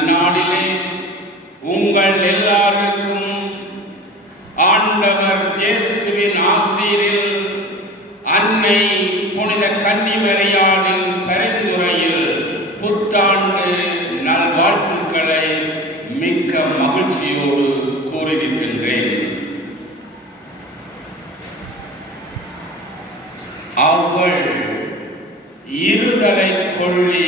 நன்னாளிலே உங்கள் எல்லாருக்கும் ஆண்டவர் இயேசுவின் ஆசீரில் அன்னை புனித கன்னிமரியாளின் பரிந்துரையில் புத்தாண்டு நல்வாழ்த்துக்களை மிக்க மகிழ்ச்சியோடு கூறியிருக்கின்றேன் அவள் இருதலை கொள்ளி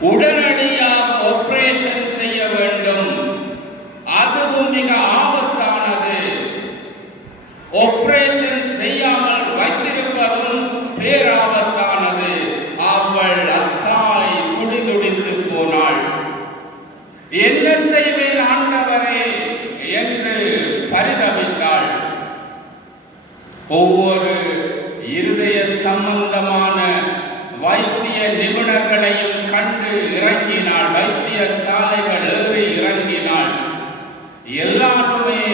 உடனடியாக ஆபரேஷன் செய்ய வேண்டும். அதுவும் மிக ஆபத்தானது. ஆபரேஷன் செய்யாமல் வைத்திருப்பதும் பேராபத்தானது. அவள் அத்தாய் துடி துடித்து போனாள். என்ன செய்வேன் ஆண்டவரே என்று பரிதவித்தாள் ஒவ்வொரு இருதய சம்பந்தமான நிபுணர்களையும் கண்டு இறங்கினாள் வைத்திய சாலைகள் ஏறி இறங்கினாள் எல்லாருமே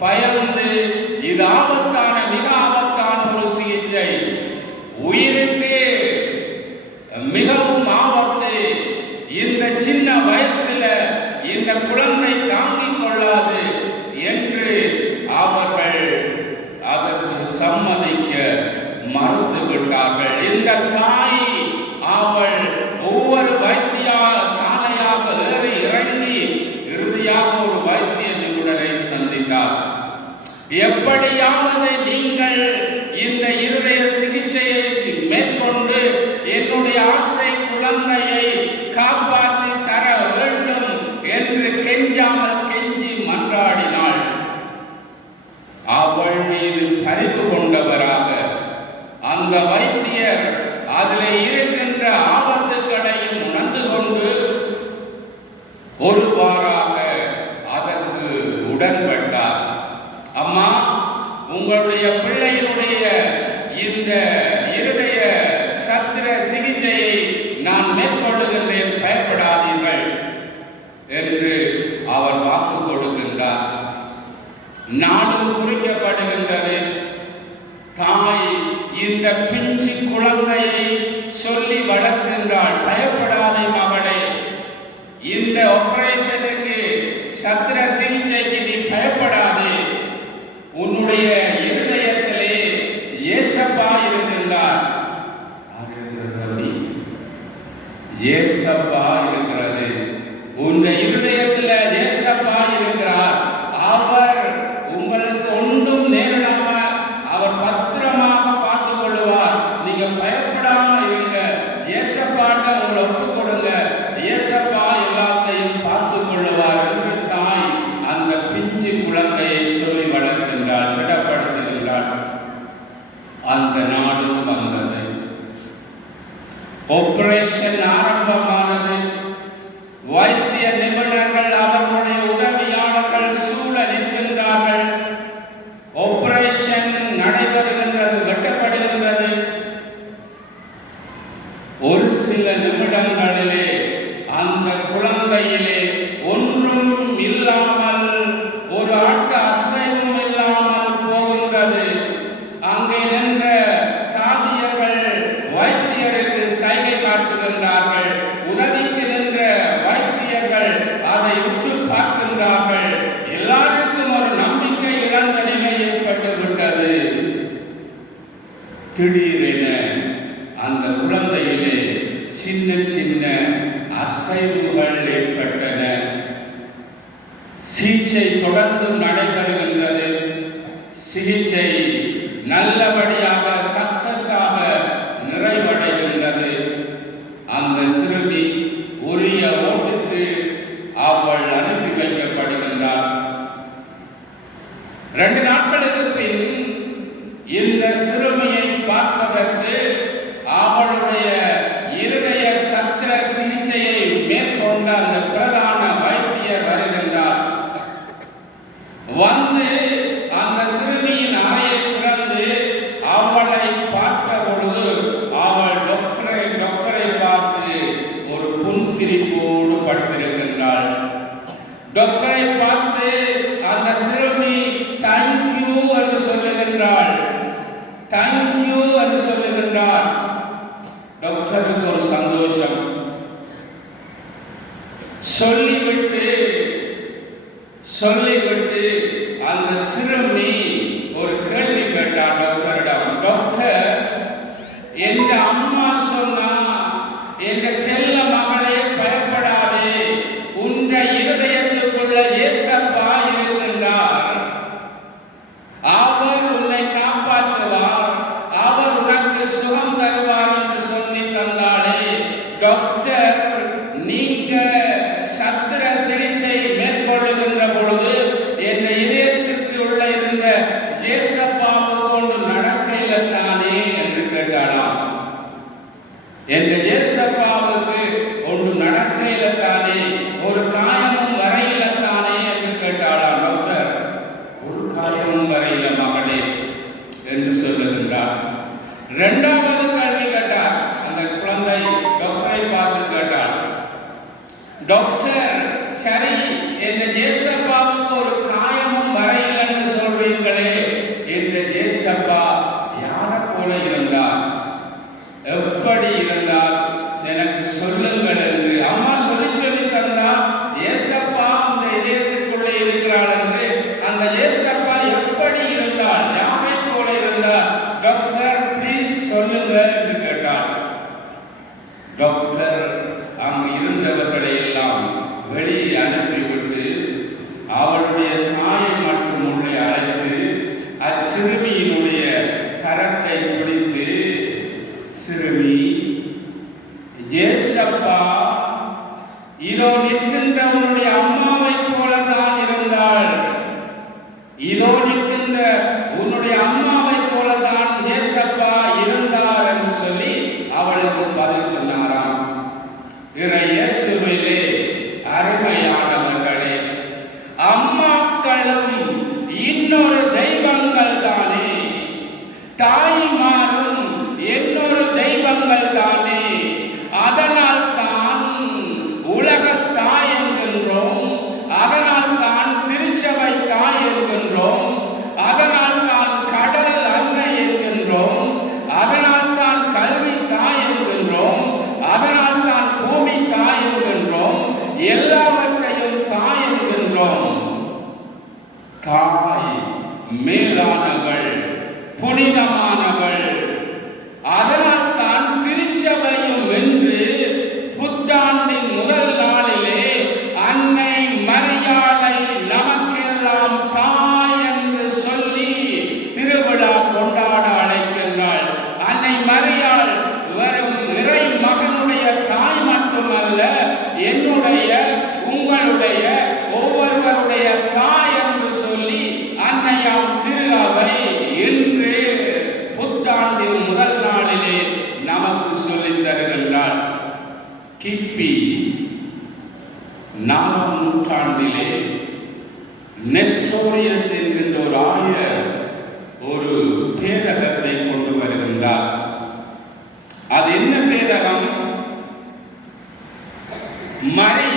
பயந்து இது ஆபத்தான மிக ஆபத்தான ஒரு சிகிச்சை. உயிருக்கே மிகவும் ஆபத்து. இந்த சின்ன வயசுல இந்த குழந்தை தாங்கிக் கொள்ளாது என்று அவர்கள் அதற்கு சம்மதிக்க மறுத்து விட்டார்கள் இந்த தாய் அவள் ஒவ்வொரு வைத்தியா சாலையாக ஏறி இறங்கி இறுதியாக ஒரு வைத்திய நிபுணரை சந்தித்தார் எப்படியாவது நீங்கள் இந்த இருதய சிகிச்சையை மேற்கொண்டு என்னுடைய ஆசை குழந்தையை காப்பாற்றி தர வேண்டும் என்று கெஞ்சாமல் கெஞ்சி மன்றாடினாள் அவள் மீது பரிவு கொண்டவராக அந்த வைத்தியர் அதில் இருக்கின்ற ஆபத்துக்களையும் உணர்ந்து கொண்டு ஒருவாறாக அதற்கு உடன்பட்டார் அம்மா உங்களுடைய பிள்ளையினுடைய இந்த இருதய சத்திர சிகிச்சையை நான் மேற்கொள்ளுகின்றேன் பயப்படாதீர்கள் என்று அவர் வாக்கு கொடுக்கின்றார். நாடும் குறிக்கப்படுகின்றது. தாய் இந்த பிஞ்சு குழந்தையை சொல்லி வளர்க்கின்றாள். பயப்படாதே மகளே. இந்த ஆபரேஷனுக்கு சத்திர சிகிச்சைக்கு நீ பயப்படாதே. உன்னுடைய இருதயத்திலே ஏசப்பா இருக்கின்றார். யார் ஏசப்பா இருக்கிறது. உங்கள் இருதயத்தில் ஏசப்பா இருக்கிறார். அவர் உங்களுக்கு ஒன்றும் நேரிடாம அவர் பத்திரமாக பார்த்துக் கொள்ளுவார். நீங்க பயப்படாம இருங்க. ஏசப்பாட்ட உங்களை ஒப்புக் கொடுங்க. ஏசப்பா எல்லாத்தையும் பார்த்து கொள்ளுவார் என்று தாய் அந்த பிஞ்சு குழந்தையை சொல்லி வளர்க்கின்றாள் திடப்படுத்துகின்றாள். அந்த நாடும் வந்தது. ஆபரேஷன் ஆரம்பமானது சிகிச்சை நல்லபடியாக சக்சஸாக நிறைவடைகின்றது. அந்த சிறுமி உரிய ஓட்டுக்கு அவள் அனுப்பி வைக்கப்படுகின்றார். ரெண்டு நாட்களுக்கு பின் இந்த சிறுமியை பார்ப்பதற்கு அவளுடைய இருதய சத்திர சிகிச்சையை மேற்கொண்ட அந்த பிரதான வைத்தியர் வருகின்றார். வந்து சொல்லிவிட்டு சொல்லிவிட்டு அந்த சிறுமி ஒரு கேள்வி கேட்டான் டாக்டரிடம். டாக்டர் எங்க அம்மா சொன்னா எங்க செல்ல மகளே பயப்படாதே உன்ற இருதயத்துக்குள்ள ஏசப்பா இருக்கின்றார். அவர் உன்னை காப்பாற்றுவார் அவர் உனக்கு சுகம் தருவார் என்று சொல்லி தந்தாலே டாக்டர் நீங்க சத்திர சிகிச்சை மேற்கொள்ளுகின்ற பொழுது Dr. Terry L. Jessup, or Kai கிபி நாலாம் நூற்றாண்டிலே நெஸ்டோரியஸ் என்கின்ற ஒரு ஆயர் ஒரு பேரகத்தை கொண்டு வருகின்றார். அது என்ன பேரகம்? மறை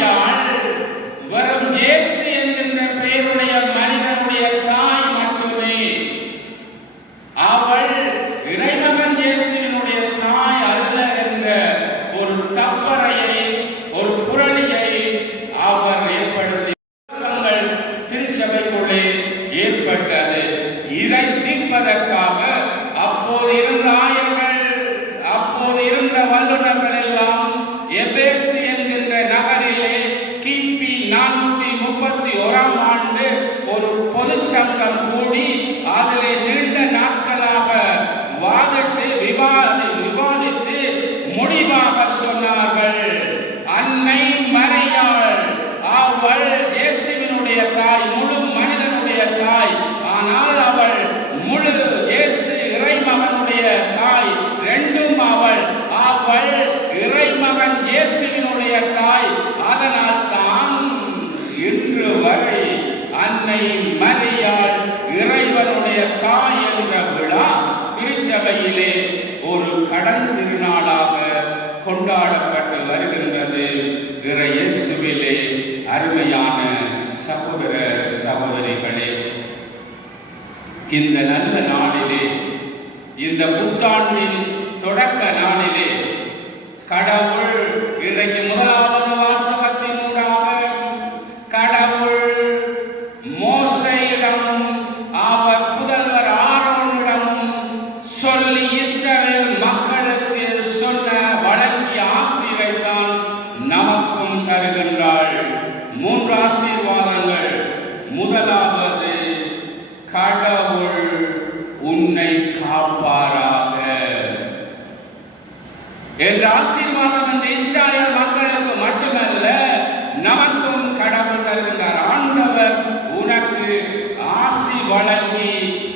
வணங்கி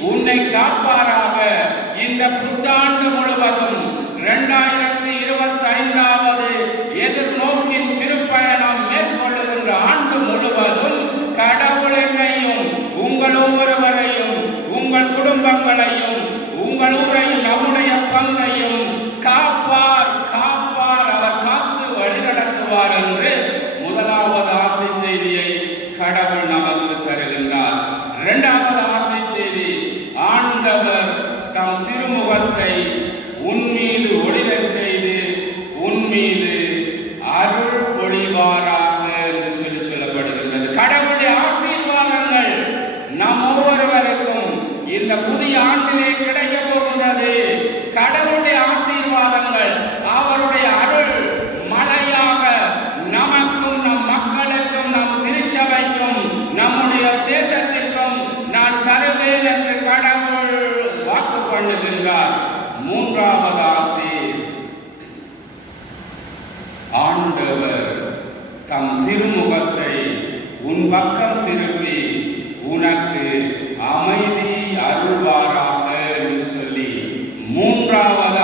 உன்னை காப்பாராக இந்த புத்தாண்டு முழுவதும் இரண்டாயிரத்தி இருபத்தி ஐந்தாவது எதிர்நோக்கின் திருப்பயணம் மேற்கொள்ளுகின்ற ஆண்டு முழுவதும் கடவுள் என்னையும் உங்கள் ஒவ்வொருவரையும் உங்கள் குடும்பங்களையும் உங்கள் ஊரையும் நம்முடைய பங்கையும் காப்பார் காப்பார் அவர் காத்து வழிநடத்துவார் என்று முதலாவது ஆசை செய்தி. Mundo para lá.